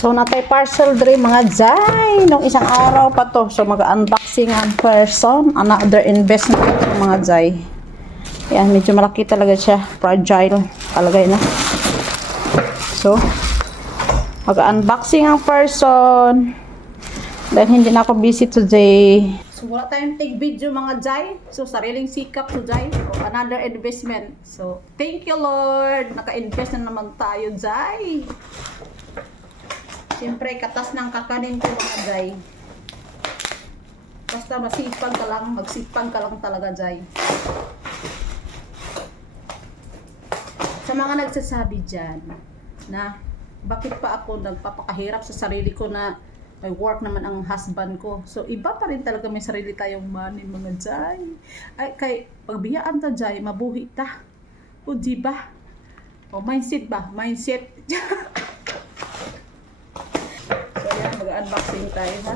So, natay parcel dre mga Jai. Nung isang araw pa to. So, mag-unboxing ang person. Another investment mga Jai. Yan, medyo malaki talaga siya. Fragile. Palagay na. So, mag-unboxing ang person. Dahil hindi na ako busy today. So, wala tayong take video mga Jai. So, sariling sikap to Jai. So, another investment. So, thank you Lord. Naka-invest na naman tayo Jai. Siyempre, katas ng kakanin ko mga Jai. Basta masipag ka lang, magsipag ka lang talaga Jai. Sa mga nagsasabi dyan na bakit pa ako nagpapakahirap sa sarili ko na may work naman ang husband ko. So, iba pa rin talaga may sarili tayong money mga Jai. Ay, kay pagbiyaan ta Jai, mabuhi ta. O, diba? O, mindset ba? Mindset. So, yan, mag-unboxing tayo ha.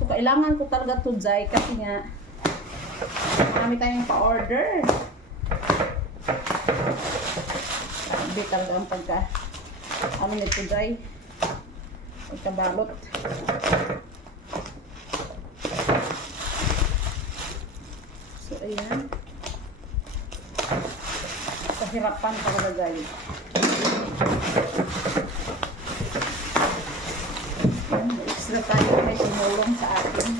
So, kailangan ko talaga to Jai kasi nga marami tayong pa-order. Hindi talaga ang pagka ano nito Jai. Ikabalot. So, ayan. Kahirapan talaga guys. Extra tayo may tumulong sa atin.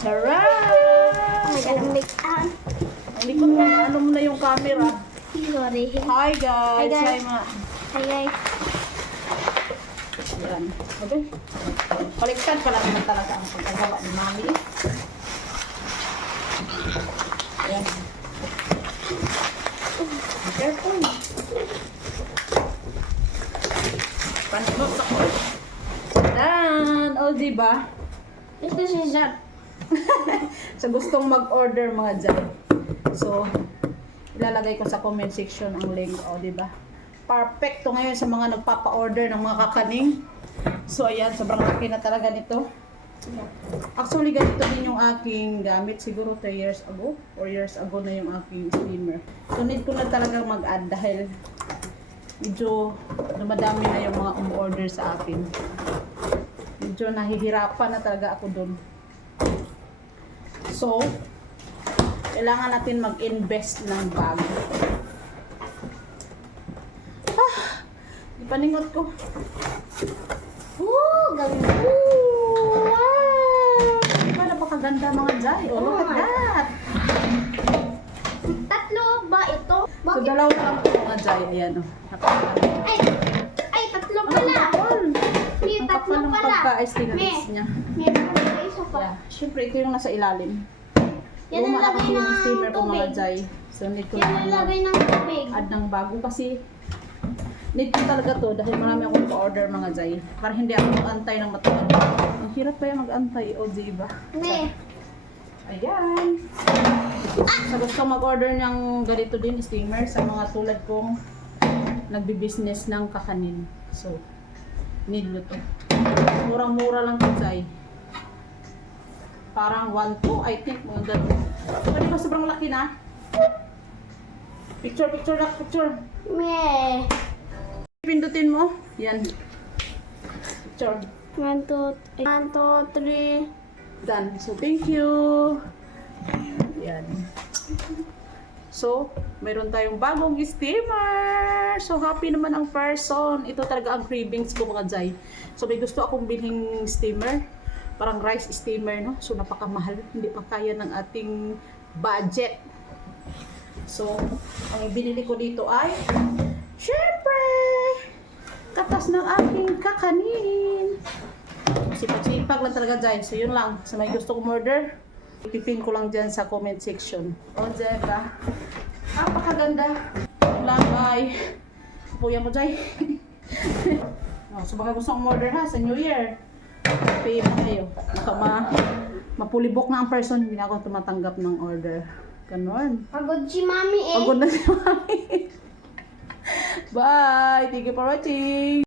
Taray! Nag-alambik-an. Hindi ko na ano mo na yung camera. Sorry. Hi guys! Hi, guys. Hi guys. Yan. Okay. Baliktad pala naman talaga ang pagkagawa ni Mami. Yan. Be careful. Panunod ako. Dan! O, diba? Ito si Zat. Sa gustong mag-order mga dyan. So, ilalagay ko sa comment section ang link. O, diba? Perfecto ngayon sa mga nagpapa-order ng mga kakaning. So, ayan. Sobrang laki na talaga nito. Actually, ganito din yung aking gamit. Siguro 3 years ago. 4 years ago na yung aking steamer. So, need ko na talagang mag-add dahil medyo dumadami na yung mga umorder sa akin. Medyo nahihirapan na talaga ako dun. So, kailangan natin mag-invest ng bago. Ipaningot ko. Ganda. Wow! Diba napakaganda mga Jai? Oh, look at that! Tatlo ba ito? So, Bakit? dalawa lang po mga Jai. Ayan o. Napakaganda. Ay, tatlo pala. May Ang tatlo kapal ng pala. pagka-estinalis niya. May isa pa. Yeah. Siyempre, ito yung nasa ilalim. Yan ang lagay yung ng steamer ko mga tubig. Jai. So, need ko Yan ang na lagay ng tubig. add ng bago kasi need ko talaga to dahil marami akong pa-order mga Jai. Para hindi ako mag-antay ng matagal. Ang hirap pa yung mag-antay. O, diba? Ne. Ayan. Sa gusto mag-order ng ganito din, steamer, sa mga tulad kong nagbi-business ng kakanin. So, need mo to. Murang-mura lang to, Jai. Parang 1-2, I think, mga ganito. Pwede ba sobrang laki na? Picture, picture na, picture. Me. Pindutin mo. Yan. Picture. 1, 2, 3. Done. So, thank you. Yan. So, mayroon tayong bagong steamer. So, happy naman ang person. Ito talaga ang cravings ko mga Jai. So, may gusto akong bilhin steamer. Parang rice steamer, no? So, napakamahal. Hindi pa kaya ng ating budget. So, ang ibinili ko dito ay syempre, katas ng aking kakanin. Sipag-sipag lang talaga dyan. So, yun lang. Sa may gusto kong order, ipipin ko lang dyan sa comment section. O, diba? Napakaganda. Yun lang ay pupuyan mo dyan. So, baka gusto kong order ha sa New Year. Pay mo kayo. Baka mapulibok na ang person. Hindi na ako tumatanggap ng order. Ganon. Pagod si Mami eh. Pagod na si Mami. Bye! Thank you for watching!